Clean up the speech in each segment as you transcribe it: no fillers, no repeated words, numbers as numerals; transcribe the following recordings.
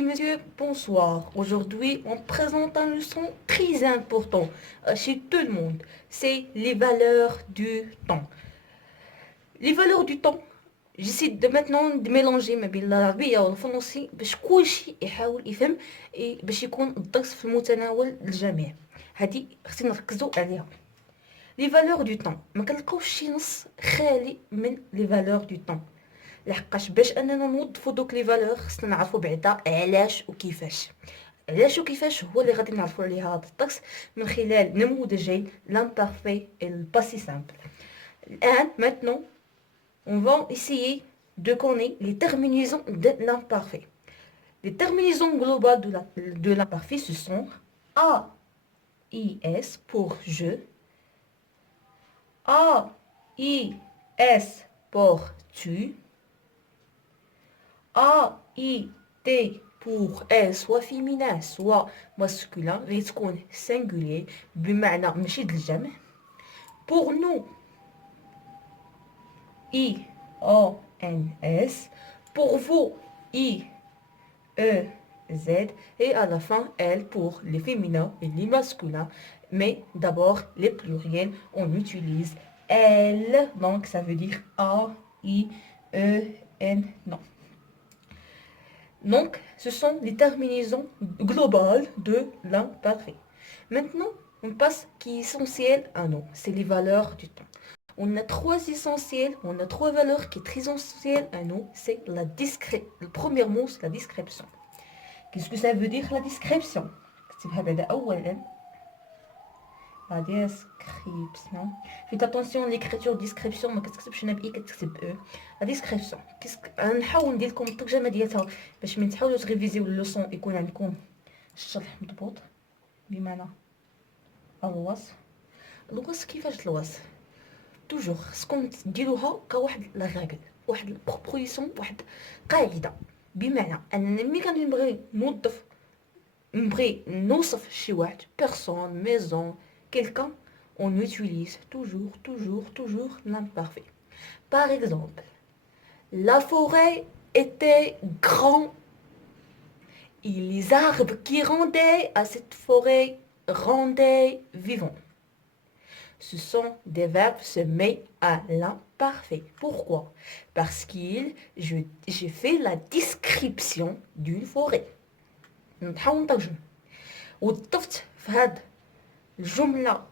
Monsieur, bonsoir. Aujourd'hui, on présente un leçon très important chez tout le monde. C'est les valeurs du temps. Les valeurs du temps, j'essaie de maintenant de mélanger ما بين العربية والفرنسي باش كلشي يحاول يفهم باش يكون الدرس في متناول الجميع. هذه خصنا نركزوا عليها. Les valeurs du temps ما كنلقاوش شي نص خالي من les valeurs du temps. لحقاش باش اننا نوظفوا دوك لي فالور خصنا نعرفوا بعدا علاش وكيفاش هو اللي غادي نعرفوا عليه هذا الطقس من خلال نموذجين l'imparfait et le passé simple. الان maintenant on va essayer de connaître les terminaisons de l'imparfait. Les terminaisons globales de l'imparfait ce sont a i s pour je, a i s pour tu, A, I, T pour elle soit féminin soit masculin غير تكون singulier بمعنى ماشي د الجمع. Pour nous I, O, N, S. Pour vous I, E, Z. Et à la fin L pour les féminins et les masculins. Mais d'abord les pluriels on utilise L. Donc ça veut dire A, I, E, N. Non. Donc, ce sont les terminaisons globales de l'imparfait. Maintenant, on passe qui est essentiel à nous. C'est les valeurs du temps. On a trois essentiels, on a trois valeurs qui sont très essentielles à nous. C'est la description. Le premier mot, c'est la description. Qu'est-ce que ça veut dire la description? La description. Faites attention à l'écriture description ما كتكتبش هنا بإي كتكتب أو. La description. نحاول ندير لكم الترجمة ديالها باش من تحاولوا تريفيزيو اللوسون يكون عندكم الشرح مضبوط. بمعنى الوصف. الوصف كيفاش الوصف؟ توجور خصكم ديروها كواحد لا راجل، واحد البروبوزيسيون، واحد قاعدة. بمعنى أنني ملي كنبغي نبغي نوصف شي واحد personne, maison, quelqu'un, on utilise toujours l'imparfait. Par exemple, la forêt était grande et les arbres qui rendaient à cette forêt rendaient vivant. Ce sont des verbes semés à l'imparfait. Pourquoi? Parce que j'ai fait la description d'une forêt. نحاول نترجم وضفت في هاد الجملة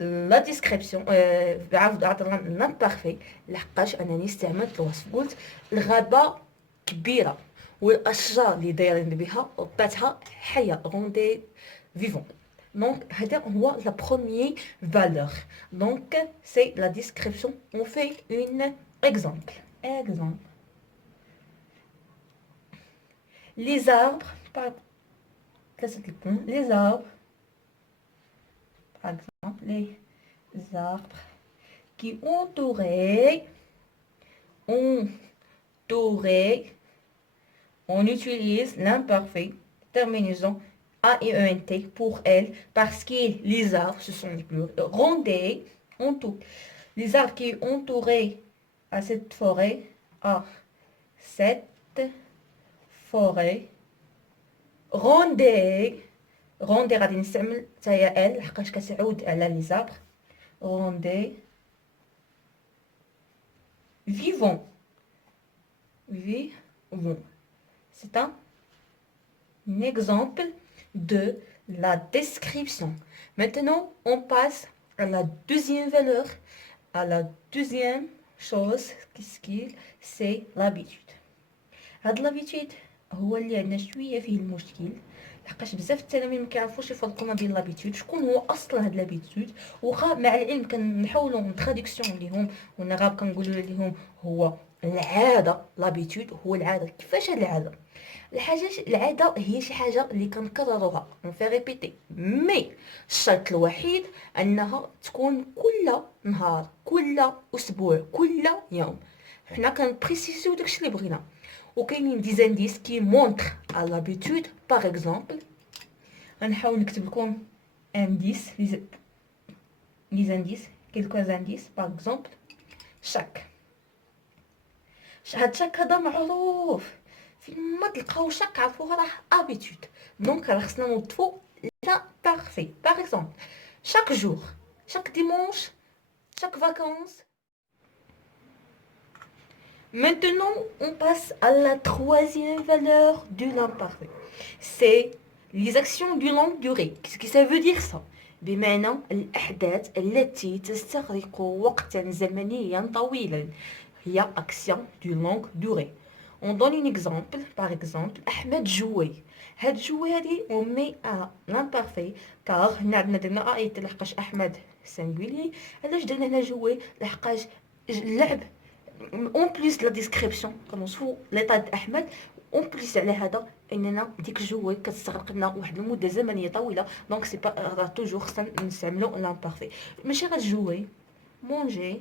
لا ديسكريبسيون لامبارفي لحقاش انني استعملت الوصف. قلت الغابة كبيرة والاشجار اللي دايرين بها وطاتها حية روندي فيفون. Donc هذا هو la première valeur. Donc c'est la description. On fait un exemple. Les arbres les arbres, par exemple, les arbres qui entouraient, on utilise l'imparfait, terminaison A et ENT pour elle, parce que les arbres, ce sont les plus rondés, les arbres qui entouraient à cette forêt, روندي غادي نستعمل تايا ال لحقاش كتعود على لي زابر. روندي vivant. C'est un exemple de la description. Maintenant, on passe à la deuxième valeur, à la deuxième chose, c'est l'habitude. هاد l'habitude هو اللي عندنا شويه فيه المشكل لحقاش بزاف التلاميذ ما كيعرفوش يفرقوا ما بين لابيتود شكون هو اصلا هاد لابيتود. واخا مع العلم كنحاولوا تراديكسيون ليهم ونغاب كنقولوا لهم هو العاده. لابيتود هو العاده. كيفاش هاد العاده هي شي حاجه اللي كنكرروها اون في ريبيتي مي الشرط الوحيد انها تكون كل نهار كل اسبوع كل يوم. حنا كنبريسيزيو داكشي اللي بغينا. وكاينين دي زانديس كي مونطر على لابيتود. باغ اكزومبل غنحاول نكتب لكم انديس لي زانديس كيلكو زانديس. باغ اكزومبل شاك. هاد شاك هذا معروف فين ما تلقاو شاك عرفوها راه habitude. دونك راه خصنا نوظفو l'imparfait. Par exemple, chaque jour, chaque dimanche, chaque vacances. Maintenant, on passe à la troisième valeur de l'imparfait. C'est les actions de longue durée. Qu'est-ce que ça veut dire ça? بمعنى الأحداث التي تستغرق وقتا زمنيا طويلا هي action de longue durée. On donne un exemple, par exemple, Ahmed jouait. هاد jouer هادي on met à l'imparfait car هنا عندنا درنا آية لحقاش أحمد singulier. علاش درنا هنا jouer لحقاش اللعب اون بليس لا ديسكريبسيون كنوصفوا ليطا د احمد اون بليس على هذا اننا ديك الجوي كتستغرق لنا واحد المده زمنيه طويله دونك سي با توجور خصنا نستعملوا لامبارفي ماشي غير جوي مونجي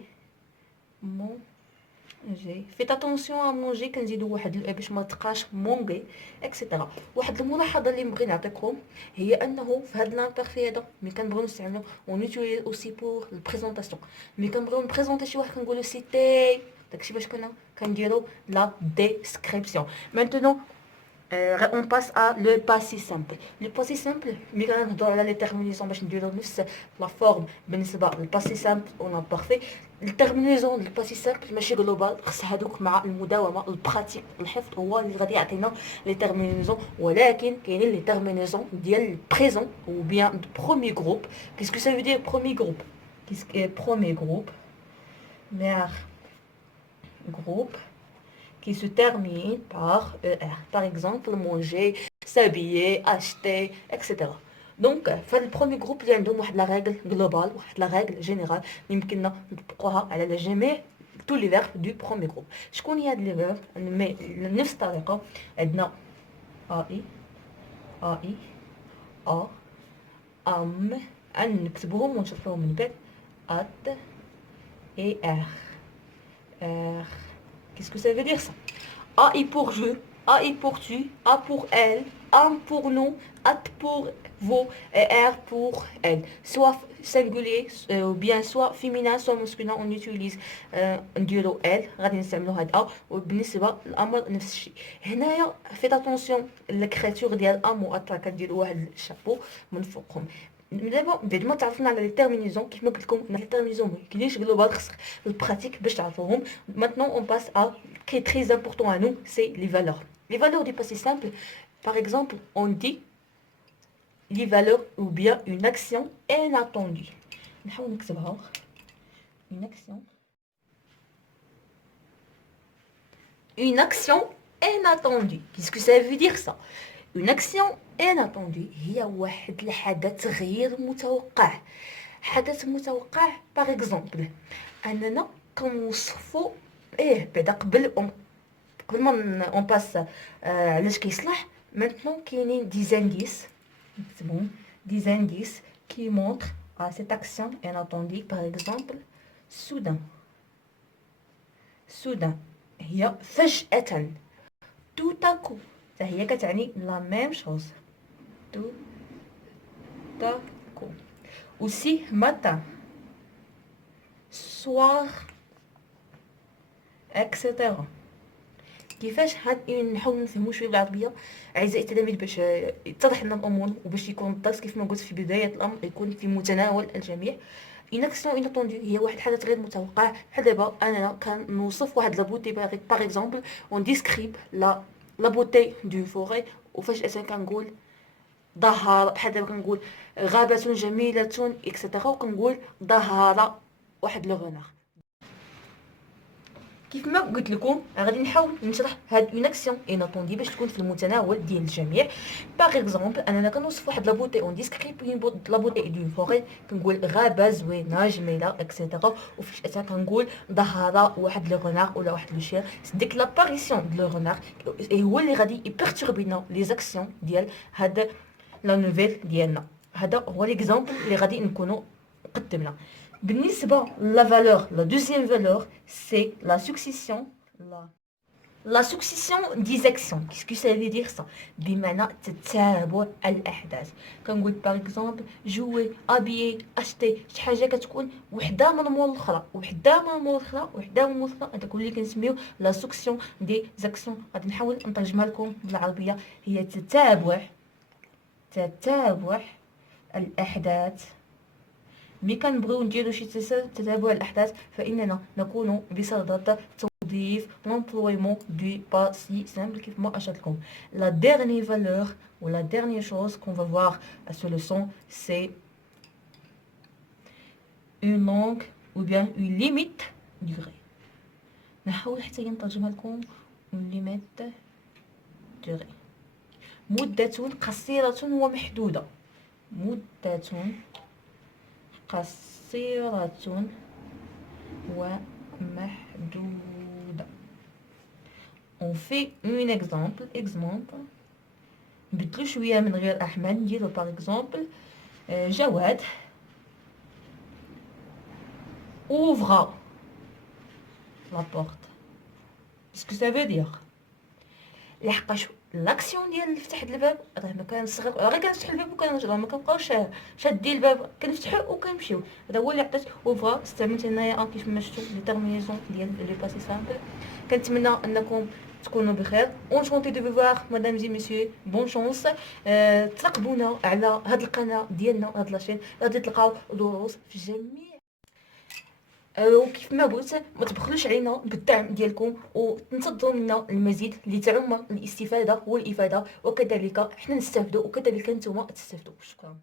مونجي فيت اتونسيون ا مونجي كنزيدوا واحد باش ما تبقاش مونغي اكسيتيرا. واحد الملاحظه اللي بغيت نعطيكم هي انه في هذا لامبارفي هذا ملي كنبغيو نستعملو اون يوتيليز اوسي بور البريزونطاسيون ملي كنبغيو نبريزونطي شي واحد كنقولوا سيتي داكشي باش كنا كنديرو لا ديسكريبسيون. Maintenant on passe à le passé simple. Le passé simple ملي كنهضروا على لي تيرمينيزون باش نديرو نفس لا فورم بالنسبه للباسي سامبل و لامبارفي. التيرمينيزون ديال الباسي سامبل ماشي جلوبال خص هذوك مع المداومه البراتيك الحفظ هو اللي غادي يعطينا لي تيرمينيزون ولكن كاينين لي تيرمينيزون ديال البريزون ou bien de premier groupe. Qu'est-ce que ça veut dire premier groupe? Qu'est-ce que premier groupe? Groupe qui se termine par ER. Par exemple, manger, s'habiller, acheter, etc. Donc, le premier groupe, il y a une règle globale, une règle générale, qui peut être jamais tous les verbes du premier groupe. Je connais les verbes, mais le neuf طريقة عندنا AI, AI, A, am, نكتبوهم ونشوفوهم من بعد at et R. Qu'est-ce que ça veut dire ça? A est pour je, A est pour tu, A pour elle, am pour nous, at pour vous et R pour elle. Soit singulier ou bien soit féminin soit masculin on utilise نديرو elle غادي نستعملو هاد A وبالنسبة للأمر نفس الشيء. هنايا فيت اتونسيون الكرياتور ديال ام و ات كنديرو واحد الشابو من فوقهم. دابا بعد ما تعرفنا على لي تيرمينيزون كيف ما قلت لكم لي تيرمينيزون ما كاينينش جلوبال خص البراتيك باش تعرفوهم. Maintenant on passe à qui est très important à nous, c'est les valeurs. Les valeurs du passé simple, par exemple, on dit les valeurs ou bien une action inattendue. نحاول نكتبها une action inattendue. Qu'est-ce que ça veut dire ça? Une action inattendue هي واحد الحدث غير متوقع. حدث متوقع باغ اكزومبل اننا كنوصفو بعدا قبل ما اون باس علاش كيصلح. maintenant كاينين دي زانديس نكتبهم دي زانديس qui montrent à cette action inattendue par exemple soudain هي فجأة tout à coup هي كتعني la même chose tout à coup. aussi matin soir etc. كيفاش هاد نحاول نفهمو شويه بالعربيه اعزائي التلاميذ باش يتضح لنا الامور وباش يكون الدرس كيف ما قلت في بدايه الامر يكون في متناول الجميع. une action inattendue هي واحد الحدث غير متوقع. بحال دابا انا كنوصف واحد لابوتي باغ اكزومبل اون ديسكريب لا بوتي دو فوري وفجاه كنقول ظهر بحال دابا كنقول غابه جميله اكسترا وكنقول ظهر واحد لو غونار. كيف ما قلت لكم غادي نحاول نشرح هاد اون اكسيون اناتوندي باش تكون في المتناول ديال الجميع. باغ اكزومبل انا كنوصف واحد لابوتي اون ديسكريب لابوتي دون فوري كنقول غابه زوينه جميله اكسيتيرا وفجاه كنقول ظهر واحد لو غونار ولا واحد لو شير. ديك لاباريسيون دو لو غونار هو اللي غادي يبيرتوربينا لي زاكسيون ديال هاد لا نوفيل ديالنا. هذا هو ليكزامبل اللي غادي نكونوا قدمنا. بالنسبة la valeur, la deuxième valeur, c'est la succession. La succession des actions, qu'est-ce que ça veut dire ça? بمعنى تتابع الأحداث. كنقول باغ اكزومبل جوي ابيي اشتي شي حاجه كتكون وحده من مول الاخرى وحده من مول الاخرى وحده من مول الاخرى، هذاك هو اللي كنسميو لا سوكسيون دي زاكسيون. غادي نحاول نترجمها لكم بالعربيه. هي تتابع الأحداث. ملي كنبغيو نديرو شي تتابع الأحداث فإننا نكون بصدد توظيف l'emploiement du passé simple كيف ما أشرت لكم. La dernière valeur ou la dernière chose qu'on va voir à ce leçon, c'est une longue ou bien une limite durée. نحاول حتى نترجمها لكم une limite durée. مدة قصيرة ومحدودة. مدة قصيرة ومحدودة. On fait un exemple. نبدلو شوية من غير أحمد، نديرو par exemple جواد ouvra la porte. Qu'est-ce que ça veut dire؟ لحقاش لاكسيون ديال فتح الباب راه ما كنصغر، غير كنفتح الباب وكنرجعو، ما كنبقاوش شادين الباب، كنفتحو وكنمشيو. هذا هو اللي عطيت اوفرا. استعملت هنايا كيف ما شفتوا لي تيرمينيزون ديال لي باسي سامبل. كنتمنى انكم تكونوا بخير. اونشونتي دو فوار مدام زي مسيو، بون شونس. تراقبونا على هاد القناه ديالنا، هاد لاشين غادي تلقاو دروس في جميع. وكيف ما قلت ما تبخلوش علينا بالدعم ديالكم وتنتظروا منا المزيد لتعم الاستفاده والافاده، وكذلك احنا نستافدوا وكذلك نتوما تستافدوا. شكرا.